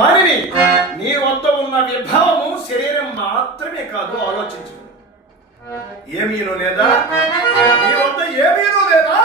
మానిని, నీ వద్ద ఉన్న విభావము శరీరం మాత్రమే కాదు, ఆలోచించు. ఏమీనూ లేదా? నీ వద్ద ఏమీనూ లేదా?